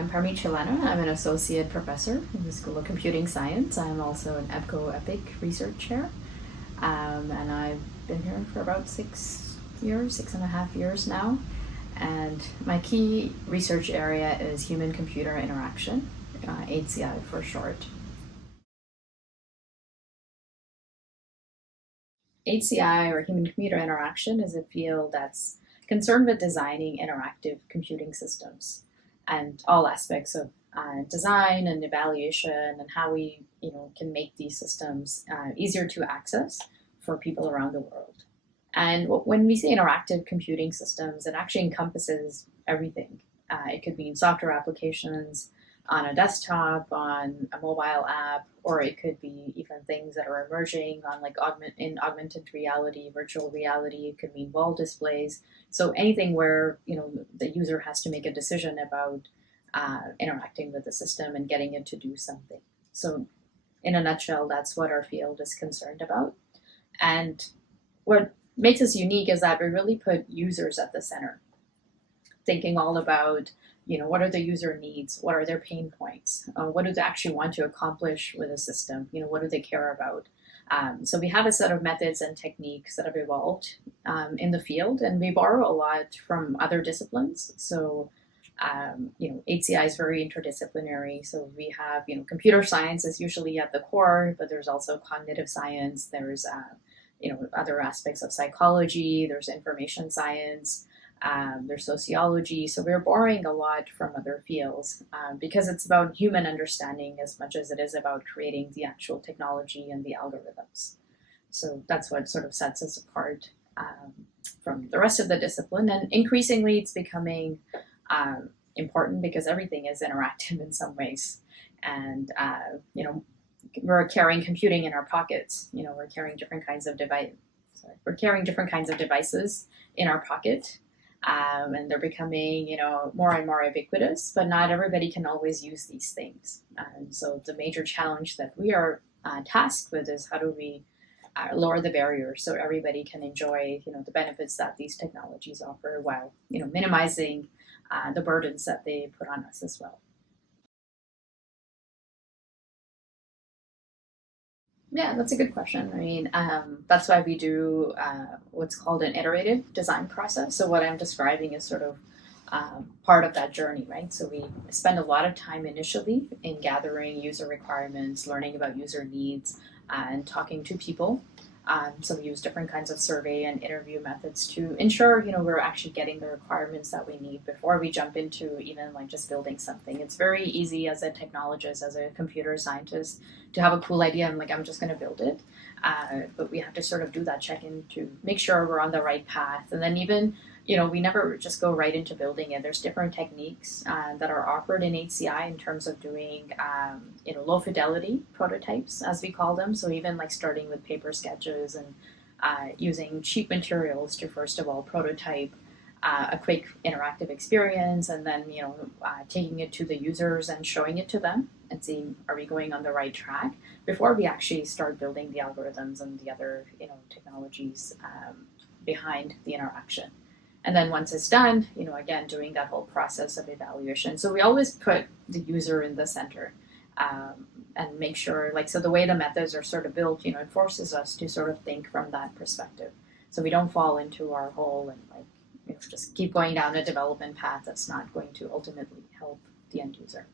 I'm Parmit Chilana. I'm an Associate Professor in the School of Computing Science. I'm also an EPCO-EPIC Research Chair. And I've been here for about 6.5 years now. And my key research area is human-computer interaction, HCI for short. HCI, or human-computer interaction, is a field that's concerned with designing interactive computing systems and all aspects of design and evaluation and how we can make these systems easier to access for people around the world. And when we say interactive computing systems, it actually encompasses everything. It could be software applications on a desktop, on a mobile app, or it could be even things that are emerging on augmented reality, virtual reality. It could mean wall displays. So anything where the user has to make a decision about interacting with the system and getting it to do something. So in a nutshell, that's what our field is concerned about. And what makes us unique is that we really put users at the center, thinking all about what are the user needs, what are their pain points, what do they actually want to accomplish with a system, what do they care about. So we have a set of methods and techniques that have evolved in the field, and we borrow a lot from other disciplines. So HCI is very interdisciplinary. So we have computer science is usually at the core, but there's also cognitive science. There's other aspects of psychology. There's information science. There's sociology. So we're borrowing a lot from other fields because it's about human understanding as much as it is about creating the actual technology and the algorithms. So that's what sort of sets us apart from the rest of the discipline. And increasingly, it's becoming important because everything is interactive in some ways. And, we're carrying computing in our pockets. We're carrying different kinds of devices in our pocket. And they're becoming, more and more ubiquitous, but not everybody can always use these things. And so the major challenge that we are tasked with is how do we lower the barriers so everybody can enjoy, the benefits that these technologies offer while, minimizing the burdens that they put on us as well. Yeah, that's a good question. I mean, that's why we do what's called an iterative design process. So what I'm describing is sort of part of that journey, right? So we spend a lot of time initially in gathering user requirements, learning about user needs, and talking to people. So we use different kinds of survey and interview methods to ensure, we're actually getting the requirements that we need before we jump into even just building something. It's very easy as a technologist, as a computer scientist, to have a cool idea and I'm just going to build it. But we have to sort of do that check-in to make sure we're on the right path. And then even, we never just go right into building it. There's different techniques that are offered in HCI in terms of doing, low fidelity prototypes, as we call them. So even starting with paper sketches and using cheap materials to first of all prototype a quick interactive experience, and then taking it to the users and showing it to them and seeing are we going on the right track before we actually start building the algorithms and the other technologies behind the interaction. And then once it's done, again, doing that whole process of evaluation. So we always put the user in the center and make sure, so the way the methods are sort of built, it forces us to sort of think from that perspective. So we don't fall into our hole and just keep going down a development path that's not going to ultimately help the end user.